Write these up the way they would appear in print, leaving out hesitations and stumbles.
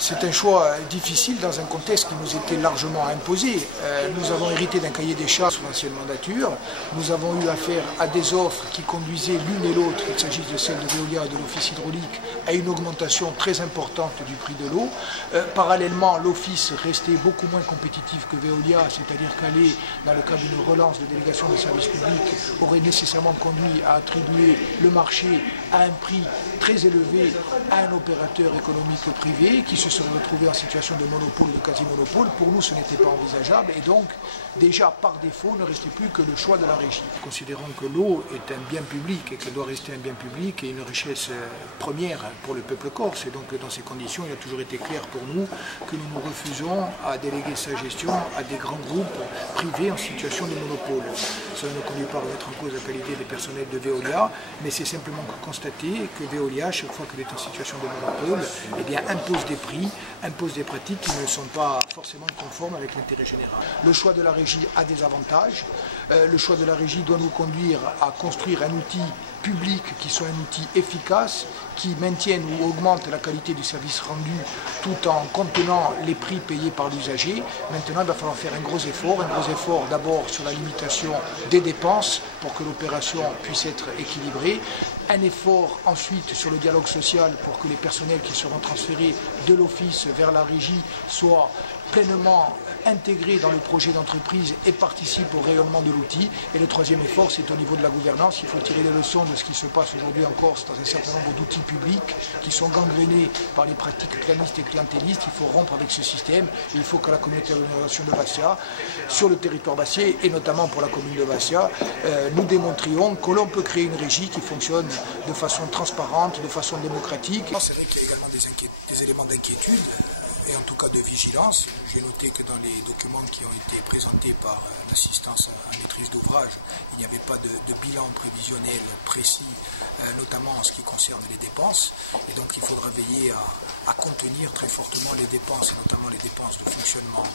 C'est un choix difficile dans un contexte qui nous était largement imposé. Nous avons hérité d'un cahier des charges sous l'ancienne mandature. Nous avons eu affaire à des offres qui conduisaient l'une et l'autre, qu'il s'agisse de celle de Veolia et de l'Office hydraulique, à une augmentation très importante du prix de l'eau. Parallèlement, l'Office restait beaucoup moins compétitif que Veolia, c'est-à-dire qu'aller dans le cadre d'une relance de délégation des services publics aurait nécessairement conduit à attribuer le marché à un prix très élevé à un opérateur économique privé qui se serait retrouvé en situation de monopole, de quasi-monopole. Pour nous, ce n'était pas envisageable et donc, déjà par défaut, ne restait plus que le choix de la régie. Considérons que l'eau est un bien public et qu'elle doit rester un bien public et une richesse première pour le peuple corse. Et donc, dans ces conditions, il a toujours été clair pour nous que nous nous refusons à déléguer sa gestion à des grands groupes privés en situation de monopole. Cela ne conduit pas à remettre en cause la qualité des personnels de Veolia, mais c'est simplement constater que Veolia, chaque fois qu'elle est en situation de monopole, eh bien, impose des prix, impose des pratiques qui ne sont pas forcément conformes avec l'intérêt général. Le choix de la régie a des avantages. Le choix de la régie doit nous conduire à construire un outil public qui soit un outil efficace, qui maintienne ou augmente la qualité du service rendu tout en contenant les prix payés par l'usager. Maintenant, il va falloir faire un gros effort d'abord sur la limitation des dépenses pour que l'opération puisse être équilibrée, un effort ensuite sur le dialogue social pour que les personnels qui seront transférés de l'office vers la régie soient pleinement intégrés dans le projet d'entreprise et participent au rayonnement de l'outil. Et le troisième effort, c'est au niveau de la gouvernance. Il faut tirer les leçons de ce qui se passe aujourd'hui en Corse dans un certain nombre d'outils publics qui sont gangrénés par les pratiques planistes et clientélistes. Il faut rompre avec ce système. Et il faut que la communauté d'agglomération de Bastia, sur le territoire bassier et notamment pour la commune de Bastia, nous démontrions que l'on peut créer une régie qui fonctionne de façon transparente, de façon démocratique. C'est vrai qu'il y a également des éléments d'inquiétude et en tout cas de vigilance. J'ai noté que dans les documents qui ont été présentés par l'assistance à maîtrise d'ouvrage, il n'y avait pas de bilan prévisionnel précis, notamment en ce qui concerne les dépenses. Et donc il faudra veiller à contenir très fortement les dépenses, et notamment les dépenses de fonctionnement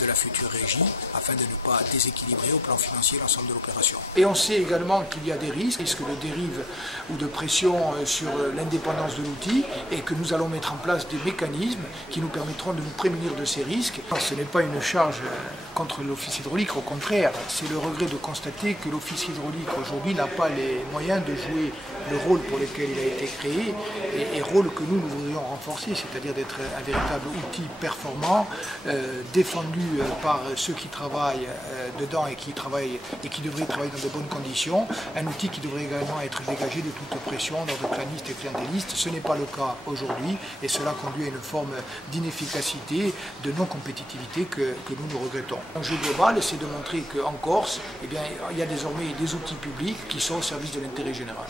de la future régie, afin de ne pas déséquilibrer au plan financier l'ensemble de l'opération. Et on sait également qu'il y a des risques de dérive ou de pression sur l'indépendance de l'outil, et que nous allons mettre en place des mécanismes qui nous permettront de nous prémunir de ces risques. Ce n'est pas une charge contre l'Office hydraulique, au contraire, c'est le regret de constater que l'Office hydraulique aujourd'hui n'a pas les moyens de jouer le rôle pour lequel il a été créé et rôle que nous voudrions renforcer, c'est-à-dire d'être un véritable outil performant, défendu par ceux qui travaillent dedans et qui devraient travailler dans de bonnes conditions, un outil qui devrait également être dégagé de toute pression d'ordre planiste et clientéliste. Ce n'est pas le cas aujourd'hui et cela conduit à une forme d'inefficacité, de non-compétitivité que nous regrettons. L'enjeu global, c'est de montrer qu'en Corse, eh bien, il y a désormais des outils publics qui sont au service de l'intérêt général.